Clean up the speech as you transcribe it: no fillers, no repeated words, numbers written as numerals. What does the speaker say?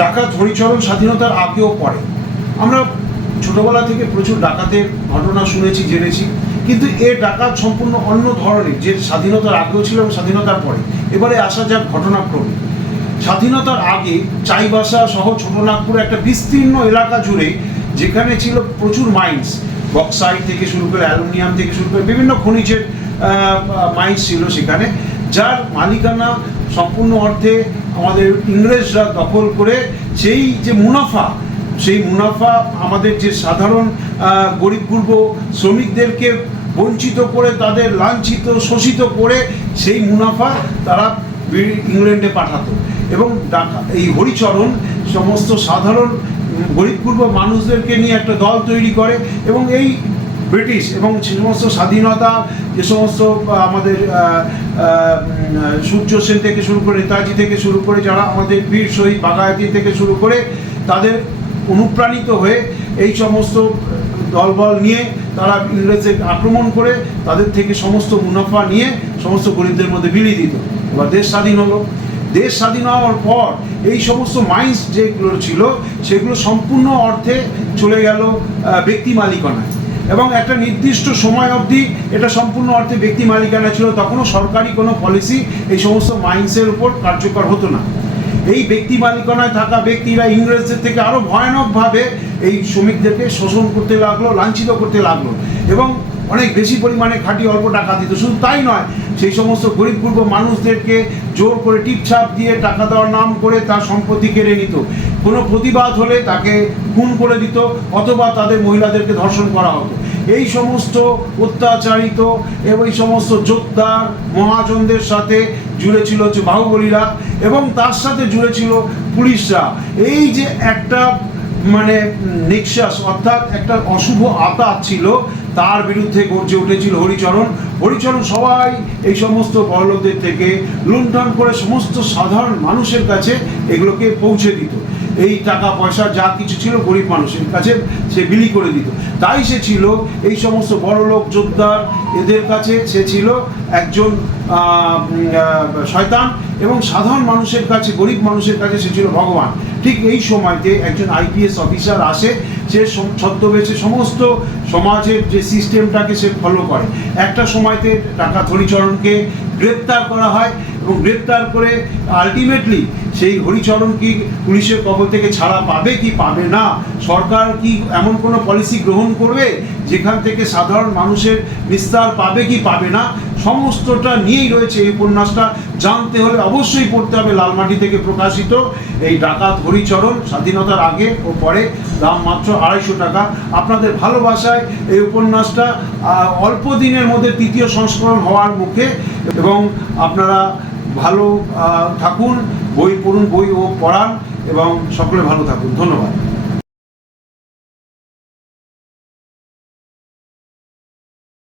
ডাকাত হরিচরণ স্বাধীনতার আগেও পরে। আমরা ছোটবেলা থেকে প্রচুর ডাকাতের ঘটনা শুনেছি, জেনেছি, কিন্তু এ ডাকাত সম্পূর্ণ অন্য ধরনের, যে স্বাধীনতার আগেও ছিল এবং স্বাধীনতার পরে। এবারে আসা যাক ঘটনাক্রমে। স্বাধীনতার আগে চাইবাসা সহ ছোটনাগপুরে একটা বিস্তীর্ণ এলাকা জুড়ে, যেখানে ছিল প্রচুর মাইন্স, বক্সাইট থেকে শুরু করে অ্যালুমিনিয়াম থেকে শুরু করে বিভিন্ন খনিজের মাইন্স ছিল সেখানে, যার মালিকানা সম্পূর্ণ অর্থে আমাদের ইংরেজরা দখল করে সেই যে মুনাফা, সেই মুনাফা আমাদের যে সাধারণ গরিব গুরব শ্রমিকদেরকে বঞ্চিত করে, তাদের লাঞ্ছিত শোষিত করে সেই মুনাফা তারা ইংল্যান্ডে পাঠাতো। এবং এই হরিচরণ সমস্ত সাধারণ গরিব গুরব মানুষদেরকে নিয়ে একটা দল তৈরি করে, এবং এই ব্রিটিশ এবং সে সমস্ত স্বাধীনতা, যে সমস্ত আমাদের সূর্য সেন থেকে শুরু করে, নেতাজি থেকে শুরু করে, যারা আমাদের বীর শহীদ বাঘাযতীন থেকে শুরু করে, তাদের অনুপ্রাণিত হয়ে এই সমস্ত দলবল নিয়ে তারা ইংরেজদের আক্রমণ করে তাদের থেকে সমস্ত মুনাফা নিয়ে সমস্ত গরিবদের মধ্যে বিলিয়ে দিত। এবার দেশ স্বাধীন হলো। দেশ স্বাধীন হওয়ার পর এই সমস্ত মাইন্স যেগুলো ছিল সেগুলো সম্পূর্ণ অর্থে চলে গেল ব্যক্তি মালিকানায়, এবং একটা নির্দিষ্ট সময় অবধি এটা সম্পূর্ণ অর্থে ব্যক্তি মালিকানা ছিল। তখনও সরকারি কোনো পলিসি এই সমস্ত মাইন্সের উপর কার্যকর হতো না। এই ব্যক্তি মালিকানায় থাকা ব্যক্তিরা ইংরেজদের থেকে আরও ভয়ানকভাবে এই শ্রমিকদেরকে শোষণ করতে লাগলো, লাঞ্ছিত করতে লাগলো, এবং অনেক বেশি পরিমাণে খাটিয়ে অল্প টাকা দিত। শুধু তাই নয়, সেই সমস্ত গরিব গুরব মানুষদেরকে জোর করে টিপছাপ দিয়ে টাকা দেওয়ার নাম করে তার সম্পত্তি কেড়ে নিত। কোনো প্রতিবাদ হলে তাকে খুন করে দিত, অথবা তাদের মহিলাদেরকে ধর্ষণ করা হতো। এই সমস্ত অত্যাচারিত এবং এই সমস্ত যোদ্ধার মহাজনদের সাথে জুড়ে ছিল হচ্ছে বাহুবলীরা, এবং তার সাথে জুড়ে ছিল পুলিশরা। এই যে একটা মানে নেক্সাস, অর্থাৎ একটা অশুভ আত্মা ছিল, তার বিরুদ্ধে গর্জে উঠেছিল হরিচরণ। হরিচরণ সবাই এই সমস্ত বড়লোকদের থেকে লুণ্ঠন করে সমস্ত সাধারণ মানুষের কাছে এগুলোকে পৌঁছে দিত। এই টাকা পয়সা যা কিছু ছিল গরিব মানুষের কাছে সে বিলি করে দিত। তাই সে ছিল এই সমস্ত বড়লোক যোদ্ধা, এদের কাছে সে ছিল একজন শয়তান, এবং সাধারণ মানুষের কাছে, গরিব মানুষের কাছে সে ছিল ভগবান। ঠিক এই সময়তে একজন আইপিএস অফিসার আসে, সে ছদ্মবেশে সমস্ত সমাজের যে সিস্টেমটাকে সে ফলো করে। একটা সময়তে ডাকাত হরিচরণকে গ্রেপ্তার করা হয়, এবং গ্রেপ্তার করে আলটিমেটলি সেই হরিচরণ কি পুলিশের কবল থেকে ছাড়া পাবে কি পাবে না, সরকার কি এমন কোনো পলিসি গ্রহণ করবে যেখান থেকে সাধারণ মানুষের নিস্তার পাবে কি পাবে না, সমস্তটা নিয়েই রয়েছে এই উপন্যাসটা। জানতে হলে অবশ্যই পড়তে হবে লালমাটি থেকে প্রকাশিত এই ডাকাত হরিচরণ, স্বাধীনতার আগে ও পরে। দাম মাত্র 250 টাকা। আপনাদের ভালোবাসায় এই উপন্যাসটা অল্প দিনের মধ্যে 3য় সংস্করণ হওয়ার মুখে, এবং আপনারা ভালো থাকুন, বই পড়ুন, বই ও পড়ান, এবং সকলে ভালো থাকুন। ধন্যবাদ।